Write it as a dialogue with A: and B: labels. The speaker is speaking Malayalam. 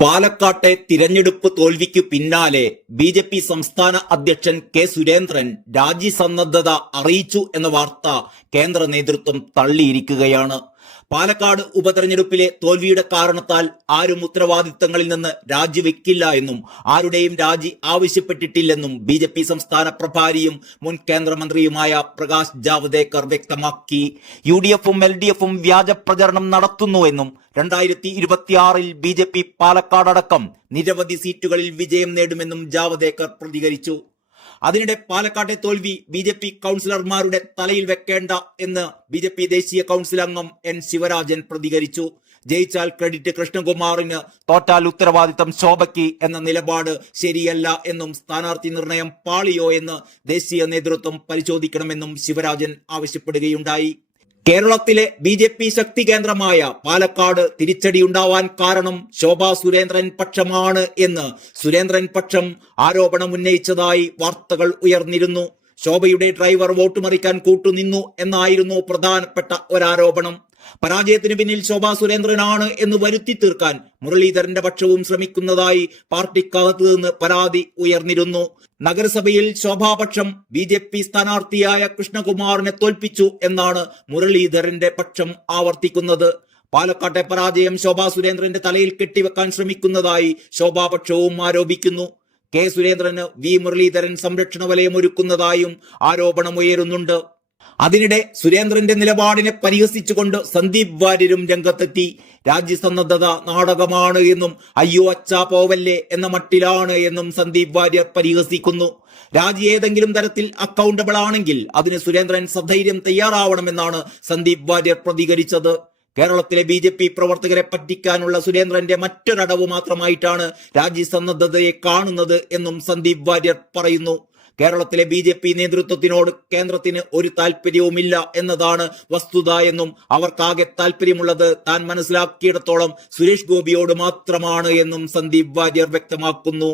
A: പാലക്കാട്ടെ തിരഞ്ഞെടുപ്പ് തോൽവിക്കു പിന്നാലെ ബി ജെ പി സംസ്ഥാന അധ്യക്ഷൻ കെ സുരേന്ദ്രൻ രാജി സന്നദ്ധത അറിയിച്ചു എന്ന വാർത്ത കേന്ദ്ര നേതൃത്വം തള്ളിയിരിക്കുകയാണ്. പാലക്കാട് ഉപതെരഞ്ഞെടുപ്പിലെ തോൽവിയുടെ കാരണത്താൽ ആരും ഉത്തരവാദിത്തങ്ങളിൽ നിന്ന് രാജിവെക്കില്ല എന്നും ആരുടെയും രാജി ആവശ്യപ്പെട്ടിട്ടില്ലെന്നും ബി ജെ പി സംസ്ഥാന പ്രഭാരിയും മുൻ കേന്ദ്രമന്ത്രിയുമായ പ്രകാശ് ജാവദേക്കർ വ്യക്തമാക്കി. യു ഡി എഫും എൽ ഡി എഫും വ്യാജ പ്രചരണം നടത്തുന്നുവെന്നും രണ്ടായിരത്തി ഇരുപത്തിയാറിൽ ബി ജെ പി പാലക്കാടടക്കം നിരവധി സീറ്റുകളിൽ വിജയം നേടുമെന്നും ജാവദേക്കർ പ്രതികരിച്ചു. അതിനിടെ പാലക്കാട്ടെ തോൽവി ബി ജെ പി കൗൺസിലർമാരുടെ തലയിൽ വെക്കേണ്ട എന്ന് ബി ജെ പി ദേശീയ കൗൺസിൽ അംഗം എൻ ശിവരാജൻ പ്രതികരിച്ചു. ജയിച്ചാൽ ക്രെഡിറ്റ് കൃഷ്ണകുമാറിന് തോറ്റാൽ ഉത്തരവാദിത്തം ശോഭയ്ക്ക് എന്ന നിലപാട് ശരിയല്ല എന്നും സ്ഥാനാർത്ഥി നിർണയം പാളിയോ എന്ന് ദേശീയ നേതൃത്വം പരിശോധിക്കണമെന്നും ശിവരാജൻ ആവശ്യപ്പെടുകയുണ്ടായി. കേരളത്തിലെ ബി ജെ പി ശക്തി കേന്ദ്രമായ പാലക്കാട് തിരിച്ചടിയുണ്ടാവാൻ കാരണം ശോഭാ സുരേന്ദ്രൻ പക്ഷമാണ് എന്ന് സുരേന്ദ്രൻ പക്ഷം ആരോപണം ഉന്നയിച്ചതായി വാർത്തകൾ ഉയർന്നിരുന്നു. ശോഭയുടെ ഡ്രൈവർ വോട്ട് മറിക്കാൻ കൂട്ടുനിന്നു എന്നായിരുന്നു പ്രധാനപ്പെട്ട ഒരാരോപണം. പരാജയത്തിന് പിന്നിൽ ശോഭാ സുരേന്ദ്രനാണ് എന്ന് വരുത്തി തീർക്കാൻ മുരളീധരന്റെ പക്ഷവും ശ്രമിക്കുന്നതായി പാർട്ടിക്കകത്ത് നിന്ന് പരാതി ഉയർന്നിരുന്നു. നഗരസഭയിൽ ശോഭാപക്ഷം ബി ജെ പി സ്ഥാനാർത്ഥിയായ കൃഷ്ണകുമാറിനെ തോൽപ്പിച്ചു എന്നാണ് മുരളീധരന്റെ പക്ഷം ആവർത്തിക്കുന്നത്. പാലക്കാട്ടെ പരാജയം ശോഭാ സുരേന്ദ്രന്റെ തലയിൽ കെട്ടിവെക്കാൻ ശ്രമിക്കുന്നതായി ശോഭാപക്ഷവും ആരോപിക്കുന്നു. കെ സുരേന്ദ്രന് വി മുരളീധരൻ സംരക്ഷണ വലയം ഒരുക്കുന്നതായും ആരോപണമുയരുന്നുണ്ട്. അതിനിടെ സുരേന്ദ്രന്റെ നിലപാടിനെ പരിഹസിച്ചുകൊണ്ട് സന്ദീപ് വാര്യരും രംഗത്തെത്തി. രാജ്യസന്നദ്ധത നാടകമാണ് എന്നും അയ്യോ അച്ഛാ പോവല്ലേ എന്ന മട്ടിലാണ് എന്നും സന്ദീപ് വാര്യർ പരിഹസിക്കുന്നു. രാജി ഏതെങ്കിലും തരത്തിൽ അക്കൗണ്ടബിൾ ആണെങ്കിൽ അതിന് സുരേന്ദ്രൻ സധൈര്യം തയ്യാറാവണമെന്നാണ് സന്ദീപ് വാര്യർ പ്രതികരിച്ചത്. കേരളത്തിലെ ബി ജെ പി പ്രവർത്തകരെ പറ്റിക്കാനുള്ള സുരേന്ദ്രന്റെ മറ്റൊരടവ് മാത്രമായിട്ടാണ് രാജ്യസന്നദ്ധതയെ കാണുന്നത് എന്നും സന്ദീപ് വാര്യർ പറയുന്നു. കേരളത്തിലെ ബി ജെ പി നേതൃത്വത്തിനോട് കേന്ദ്രത്തിന് ഒരു താല്പര്യവുമില്ല എന്നതാണ് വസ്തുത എന്നും അവർക്കാകെ താല്പര്യമുള്ളത് താൻ മനസ്സിലാക്കിയിടത്തോളം സുരേഷ് ഗോപിയോട് മാത്രമാണ് എന്നും സന്ദീപ് വാര്യർ വ്യക്തമാക്കുന്നു.